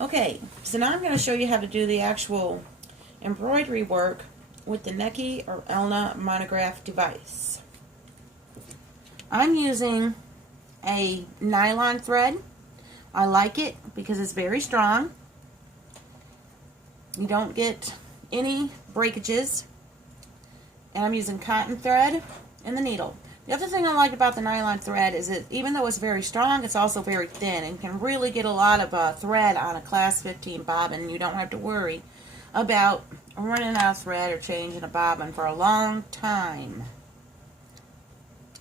Okay, so now I'm going to show you how to do the actual embroidery work with the Necchi or Elna monograph device. I'm using a nylon thread. I like it because it's very strong. You don't get any breakages. And I'm using cotton thread and the needle. The other thing I like about the nylon thread is that even though it's very strong, it's also very thin and can really get a lot of thread on a class 15 bobbin. You don't have to worry about running out of thread or changing a bobbin for a long time.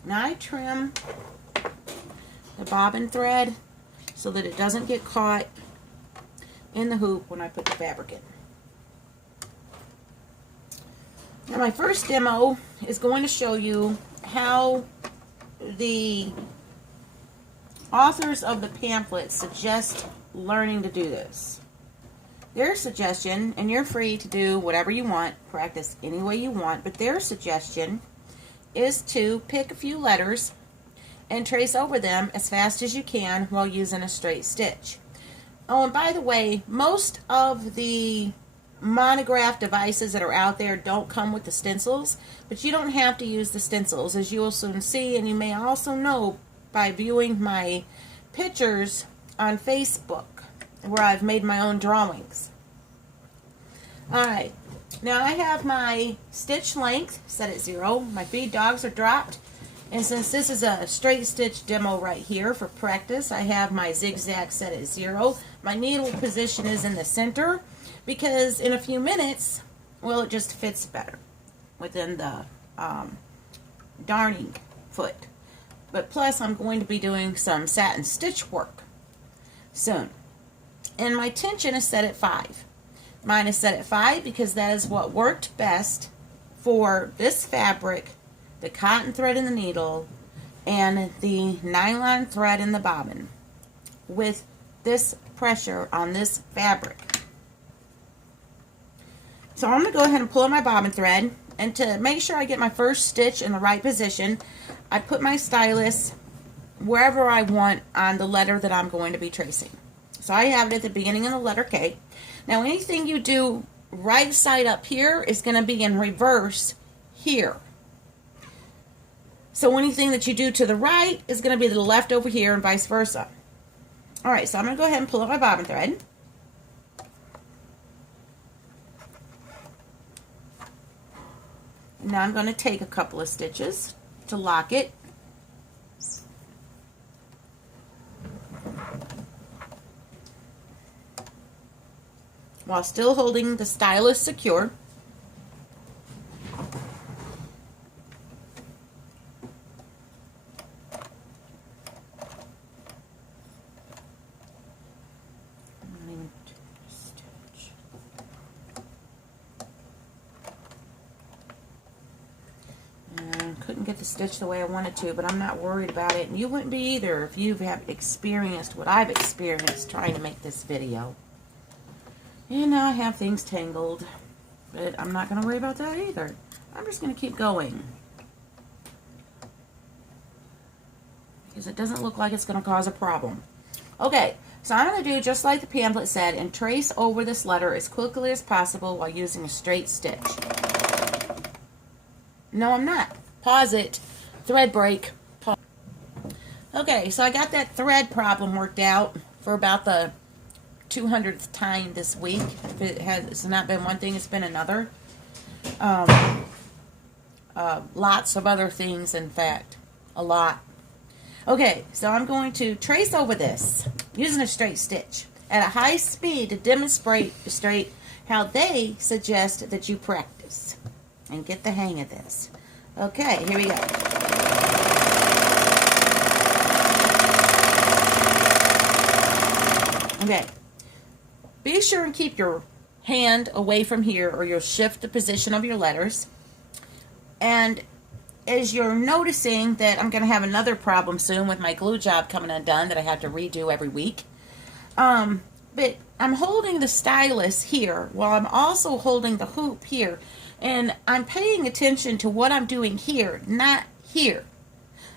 Now I trim the bobbin thread so that it doesn't get caught in the hoop when I put the fabric in. Now my first demo is going to show you how the authors of the pamphlet suggest learning to do this. Their suggestion, and you're free to do whatever you want, practice any way you want, but their suggestion is to pick a few letters and trace over them as fast as you can while using a straight stitch. Oh, and by the way, most of the monograph devices that are out there don't come with the stencils, but you don't have to use the stencils, as you will soon see, and you may also know by viewing my pictures on Facebook where I've made my own drawings. Alright, now I have my stitch length set at 0. My feed dogs are dropped, and since this is a straight stitch demo right here for practice, I have my zigzag set at 0. My needle position is in the center, because in a few minutes, well, it just fits better within the darning foot. But plus, I'm going to be doing some satin stitch work soon. And my tension is set at 5. Mine is set at 5 because that is what worked best for this fabric, the cotton thread in the needle, and the nylon thread in the bobbin with this pressure on this fabric. So I'm going to go ahead and pull in my bobbin thread, and to make sure I get my first stitch in the right position, I put my stylus wherever I want on the letter that I'm going to be tracing. So I have it at the beginning of the letter K. Now anything you do right side up here is going to be in reverse here. So anything that you do to the right is going to be to the left over here and vice versa. Alright, so I'm going to go ahead and pull up my bobbin thread. Now I'm going to take a couple of stitches to lock it. While still holding the stylus secure. Couldn't get the stitch the way I wanted to, but I'm not worried about it, and you wouldn't be either if you have experienced what I've experienced trying to make this video. And now I have things tangled, but I'm not going to worry about that either. I'm just going to keep going because it doesn't look like it's going to cause a problem. Okay, so I'm going to do just like the pamphlet said and trace over this letter as quickly as possible while using a straight stitch. No, I'm not. Pause it. Thread break. Pause. Okay, so I got that thread problem worked out for about the 200th time this week. If it's not been one thing, it's been another. Lots of other things, in fact. A lot. Okay, so I'm going to trace over this using a straight stitch at a high speed to demonstrate how they suggest that you practice and get the hang of this. Okay, here we go. Okay. Be sure and keep your hand away from here or you'll shift the position of your letters. And as you're noticing that I'm going to have another problem soon with my glue job coming undone that I have to redo every week. But I'm holding the stylus here while I'm also holding the hoop here. And I'm paying attention to what I'm doing here, not here.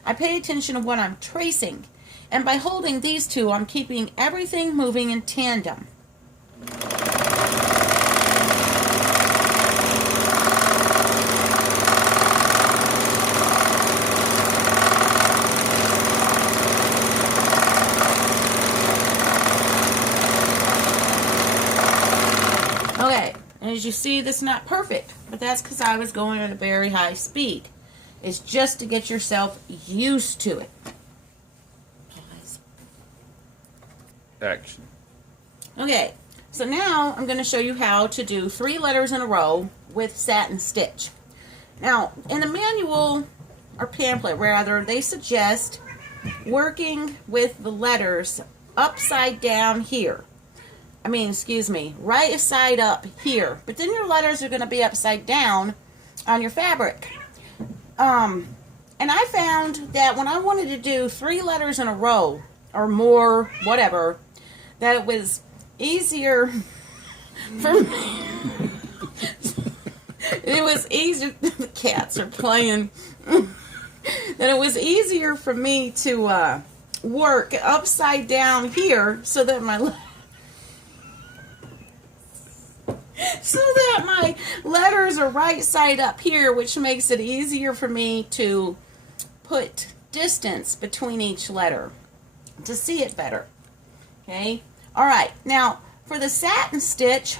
I pay attention to what I'm tracing. And by holding these two, I'm keeping everything moving in tandem. And as you see, that's not perfect, but that's because I was going at a very high speed. It's just to get yourself used to it. Action. Okay, so now I'm going to show you how to do 3 letters in a row with satin stitch. Now, in the manual, or pamphlet rather, they suggest working with the letters upside down here. Right side up here. But then your letters are going to be upside down on your fabric. And I found that when I wanted to do 3 letters in a row, or more, whatever, that it was easier for me. It was easier, the cats are playing, that it was easier for me to work upside down here so that my letters are right side up here, which makes it easier for me to put distance between each letter to see it better. Okay, all right, now for the satin stitch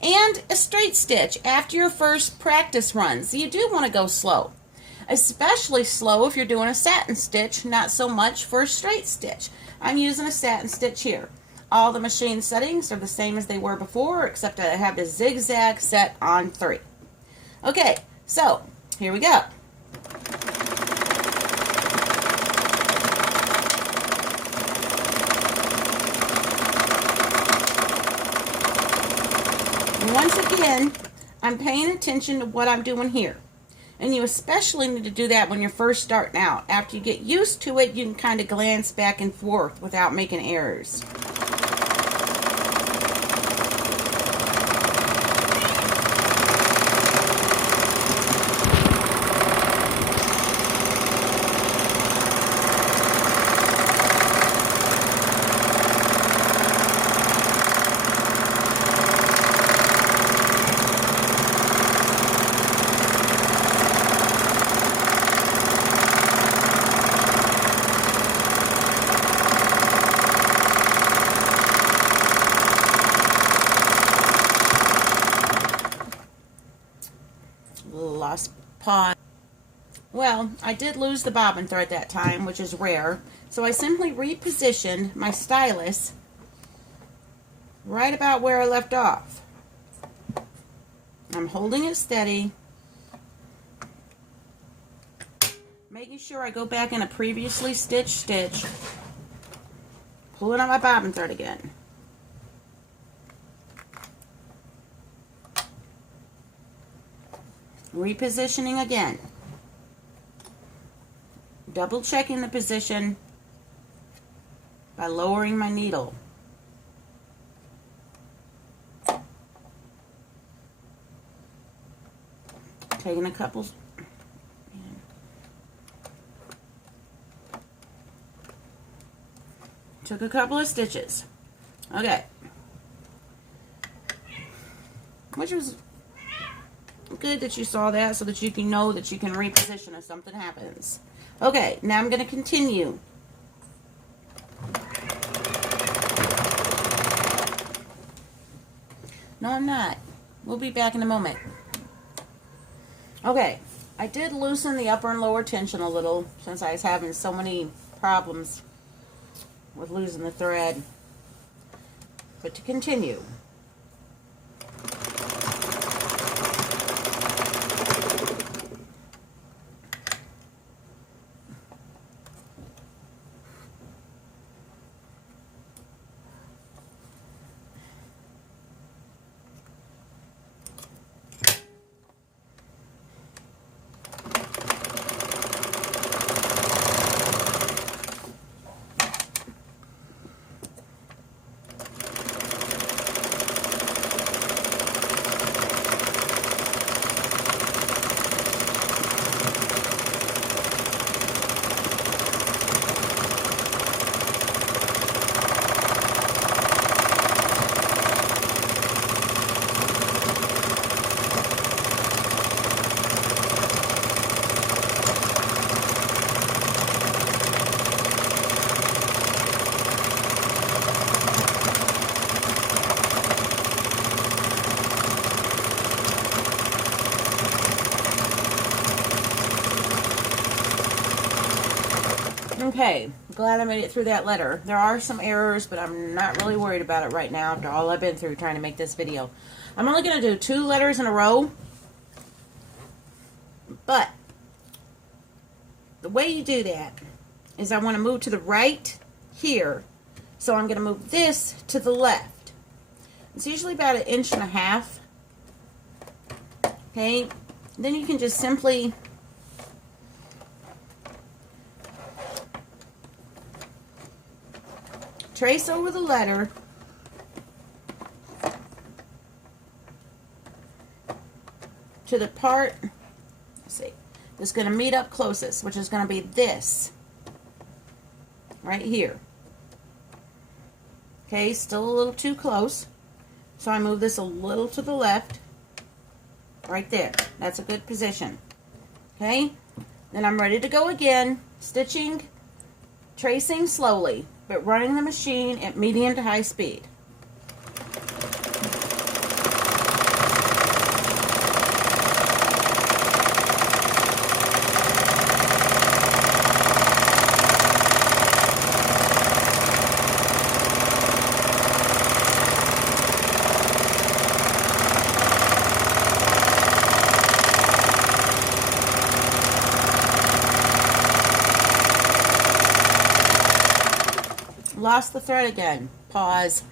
and a straight stitch after your first practice runs, you do want to go slow, especially slow if you're doing a satin stitch, not so much for a straight stitch. I'm using a satin stitch here. All the machine settings are the same as they were before, except that I have the zigzag set on 3. Okay, so here we go. Once again, I'm paying attention to what I'm doing here. And you especially need to do that when you're first starting out. After you get used to it, you can kind of glance back and forth without making errors. Lost pause. Well, I did lose the bobbin thread that time, which is rare, so I simply repositioned my stylus right about where I left off. I'm holding it steady, making sure I go back in a previously stitched stitch, pulling out my bobbin thread again. Repositioning again. Double checking the position by lowering my needle. Taking a couple. Took a couple of stitches. Okay. Which was good that you saw that, so that you can know that you can reposition if something happens. Okay, now I'm going to continue. No, I'm not. We'll be back in a moment. Okay, I did loosen the upper and lower tension a little since I was having so many problems with losing the thread. But to continue. Okay, glad I made it through that letter. There are some errors, but I'm not really worried about it right now after all I've been through trying to make this video. I'm only going to do 2 letters in a row, but the way you do that is I want to move to the right here, so I'm going to move this to the left. It's usually about 1.5 inches. Okay, then you can just simply trace over the letter to the part, let's see, that's going to meet up closest, which is going to be this right here. Okay, still a little too close, so I move this a little to the left, right there. That's a good position. Okay, then I'm ready to go again, stitching, tracing slowly, but running the machine at medium to high speed. Lost the thread again. Pause.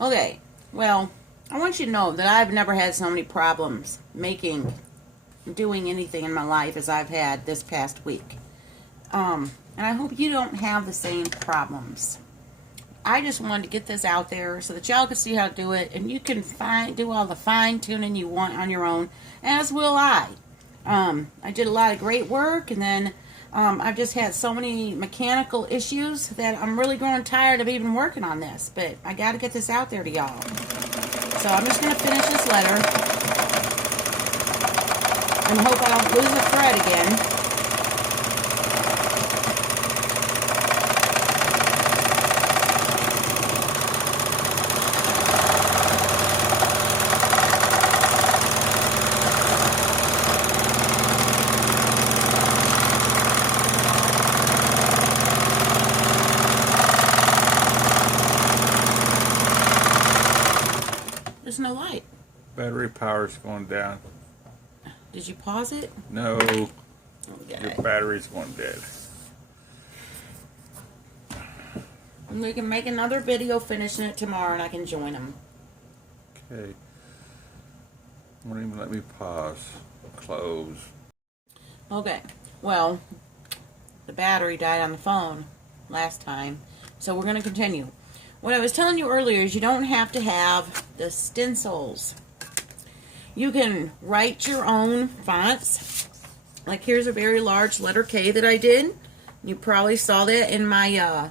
Okay, well, I want you to know that I've never had so many problems doing anything in my life as I've had this past week. And I hope you don't have the same problems. I just wanted to get this out there so that y'all could see how to do it, and you can do all the fine tuning you want on your own, as will I. I did a lot of great work, and then I've just had so many mechanical issues that I'm really growing tired of even working on this, but I got to get this out there to y'all. So I'm just going to finish this letter and hope I don't lose a thread again. There's no light. Battery power's going down. Did you pause it? No. Okay. Your battery's going dead. And we can make another video finishing it tomorrow and I can join them. Okay. Won't even let me pause. Close. Okay. Well, the battery died on the phone last time, so we're going to continue. What I was telling you earlier is you don't have to have the stencils. You can write your own fonts. Like here's a very large letter K that I did. You probably saw that in my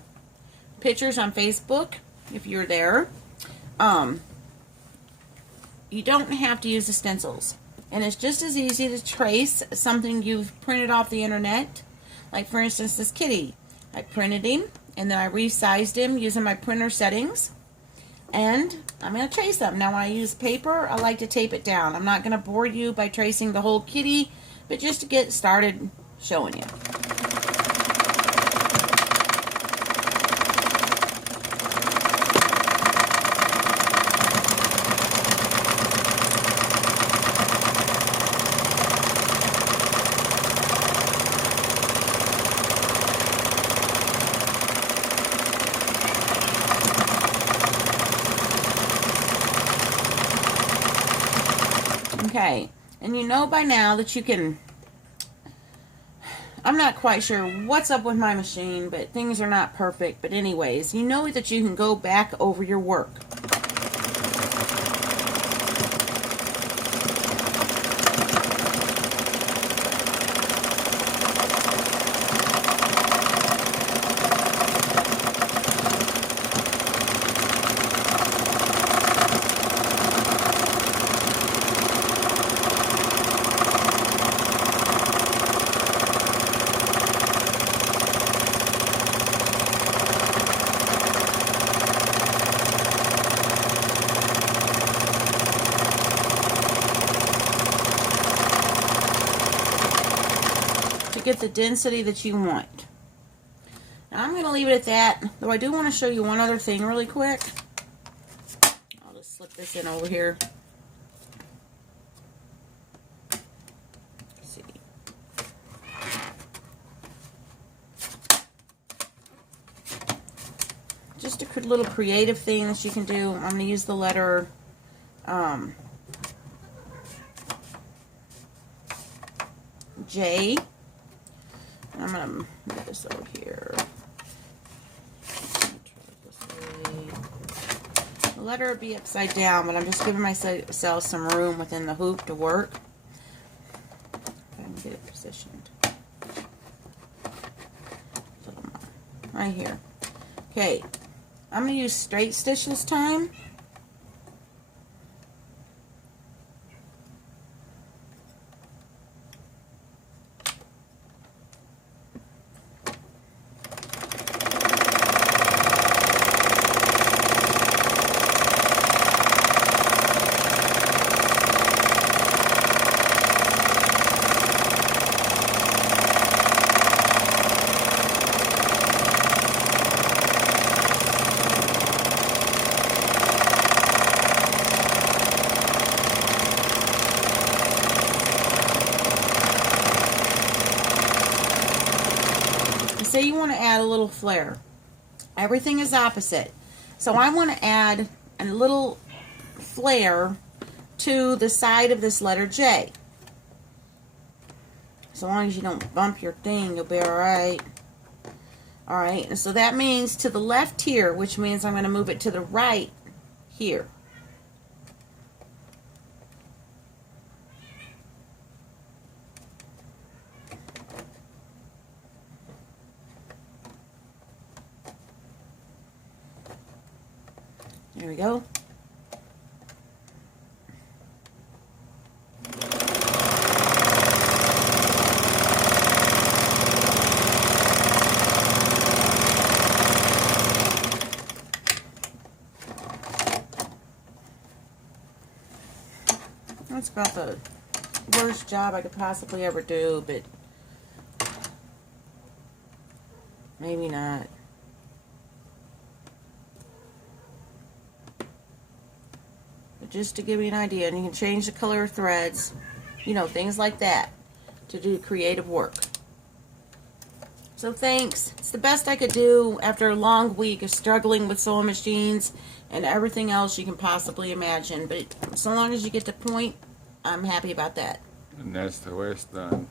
pictures on Facebook if you're there. You don't have to use the stencils. And it's just as easy to trace something you've printed off the internet. Like for instance this kitty. I printed him and then I resized him using my printer settings. And I'm going to trace them. Now when I use paper, I like to tape it down. I'm not going to bore you by tracing the whole kitty, but just to get started showing you. Okay, and you know by now that you can, I'm not quite sure what's up with my machine, but things are not perfect. But anyways, you know that you can go back over your work. get the density that you want. Now I'm going to leave it at that, though I do want to show you one other thing really quick. I'll just slip this in over here. Let's see. Just a little creative thing that you can do. I'm going to use the letter J. And I'm going to get this over here. The letter would be upside down, but I'm just giving myself some room within the hoop to work. If I can get it positioned. A little more. Right here. Okay. I'm going to use straight stitch this time. Say you want to add a little flare. Everything is opposite. So I want to add a little flare to the side of this letter J. So long as you don't bump your thing, you'll be alright. Alright, and so that means to the left here, which means I'm going to move it to the right here. There we go. That's about the worst job I could possibly ever do, but maybe not. Just to give you an idea, and you can change the color of threads, you know, things like that to do creative work. So thanks. It's the best I could do after a long week of struggling with sewing machines and everything else you can possibly imagine. But so long as you get the point, I'm happy about that. And that's the way it's done.